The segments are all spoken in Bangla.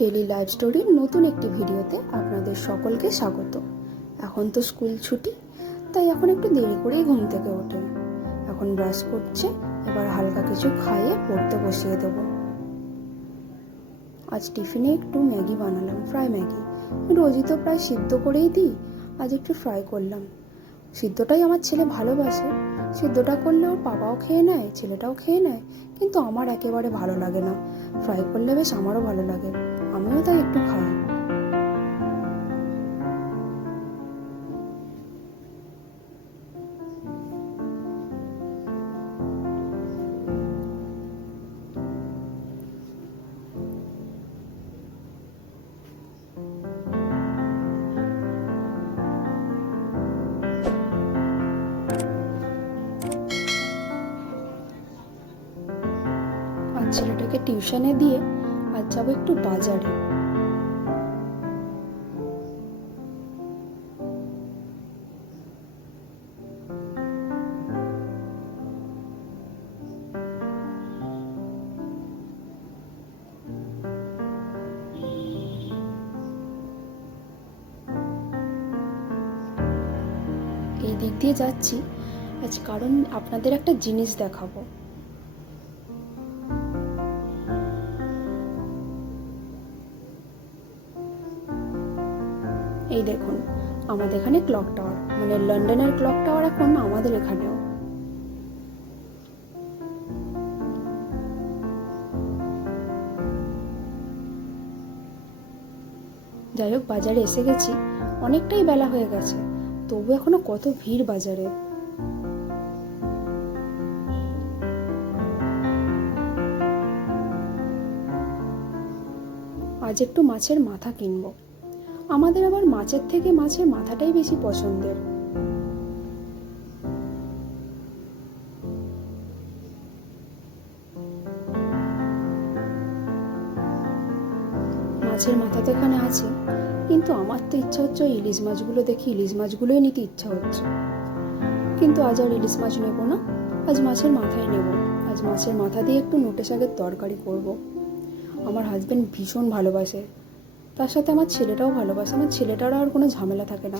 ডেলি লাইফ স্টোরির নতুন একটি ভিডিওতে আপনাদের সকলকে স্বাগত। এখন তো স্কুল ছুটি, তাই এখন একটু দেরি করেই ঘুম থেকে ওঠে এখন ব্রাশ করছে, এবার হালকা কিছু খাইয়ে পড়তে বসিয়ে দেব। আজ টিফিনে একটু ম্যাগি বানালাম, ফ্রাই ম্যাগি। রোজই তো প্রায় সিদ্ধ করেই দিই, আজ একটু ফ্রাই করলাম। সিদ্ধটাই আমার ছেলে ভালোবাসে, সিদ্ধটা করলে ওর বাবাও খেয়ে নেয়, ছেলেটাও খেয়ে নেয়, কিন্তু আমার একেবারে ভালো লাগে না। ফ্রাই করলে বেশ আমারও ভালো লাগে। আমিও তাই একটু আর ছেলেটাকে টিউশনে দিয়ে যাব একটু বাজারে। এই দিক দিয়ে যাচ্ছি। আজ কারণ আপনাদের একটা জিনিস দেখাবো। এই দেখুন, আমাদের এখানে ক্লক টাওয়ার মানে লন্ডনের ক্লক টাওয়ার এখন আমাদের এখানেও। যাই হোক, বাজারে এসে গেছি, অনেকটাই বেলা হয়ে গেছে, তবু এখনও কত ভিড় বাজারে। আজ একটু মাছের মাথা কিনবো। আমাদের আবার মাছের থেকে মাছের মাথাটাই বেশি পছন্দের। মাছের মাথা তো এখানে আছে, কিন্তু আমার তো ইচ্ছা হচ্ছে ওই ইলিশ মাছগুলো দেখি, ইলিশ মাছগুলোই নিতে ইচ্ছা হচ্ছে। কিন্তু আজ আর ইলিশ মাছ নেব না, আজ মাছের মাথায় নেব। আজ মাছের মাথা দিয়ে একটু নোটে শাকের তরকারি করব। আমার হাজব্যান্ড ভীষণ ভালোবাসে। তার সাথে আমার ছেলেটাও ভালোবাসে। আমার ছেলেটারও আর কোনো ঝামেলা থাকে না।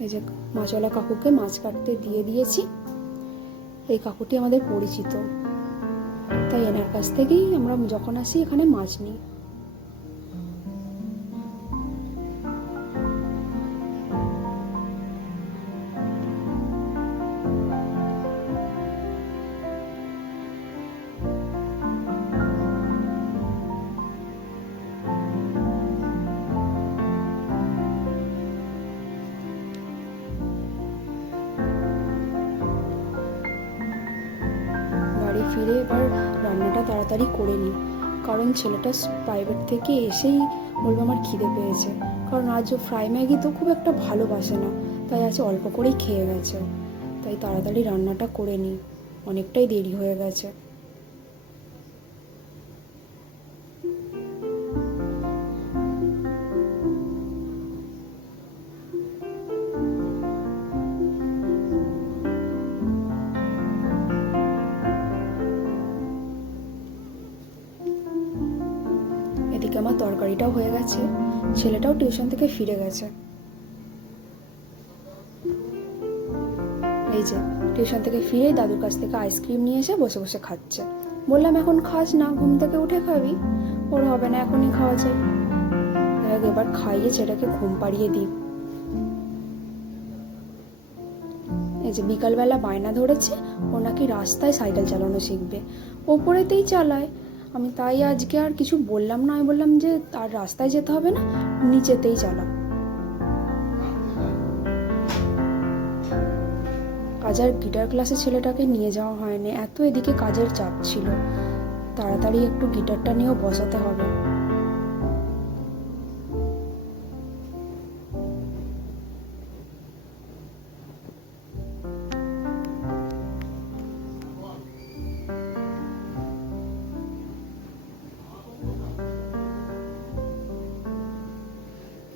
এই যে মাছওয়ালা কাকুকে মাছ কাটতে দিয়ে দিয়েছি। এই কাকুটি আমাদের পরিচিত। তাই এনার কাছ থেকেই আমরা যখন আসি এখানে মাছ নিই। তাড়াতাড়ি করে নিই কারণ ছেলেটা প্রাইভেট থেকে এসেই বলব আমার খিদে পেয়েছে। কারণ আজ ও ফ্রাই ম্যাগি তো খুব একটা ভালোবাসে না, তাই আজ অল্প করেই খেয়ে গেছে। তাই তাড়াতাড়ি রান্নাটা করে নিই অনেকটাই দেরি হয়ে গেছে। তরকারিটাও হয়ে গেছে, ছেলেটাও টিউশন থেকে ফিরে গেছে। এই যে টিউশন থেকে ফিরে দাদুর কাছ থেকে আইসক্রিম নিয়ে এসে বসে বসে খাচ্ছে। বললাম, এখন খাস না, ঘুম থেকে উঠে খাবি। ওর হবে না, এখনই খাওয়া যায়। এবার খাইয়ে ছেলেটাকে ঘুম পাড়িয়ে দিই। এই যে, বিকালবেলা বায়না ধরেছে, ও নাকি রাস্তায় সাইকেল চালানো শিখবে। ওপরেতেই চালায়। আমি তাই আজকে আর কিছু বললাম না, আমি বললাম যে তার রাস্তায় যেতে হবে না, নিচেতেই চালা আজ আর গিটার ক্লাসে ছেলেটাকে নিয়ে যাওয়া হয়নি, এত এদিকে কাজের চাপ ছিল। তাড়াতাড়ি একটু গিটারটা নিয়েও বসাতে হবে।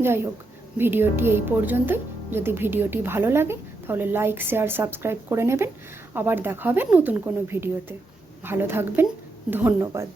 যাই হোক, ভিডিওটি এই পর্যন্তই। যদি ভিডিওটি ভালো লাগে, তাহলে লাইক শেয়ার সাবস্ক্রাইব করে নেবেন। আবার দেখা হবে নতুন কোনো ভিডিওতে। ভালো থাকবেন, ধন্যবাদ।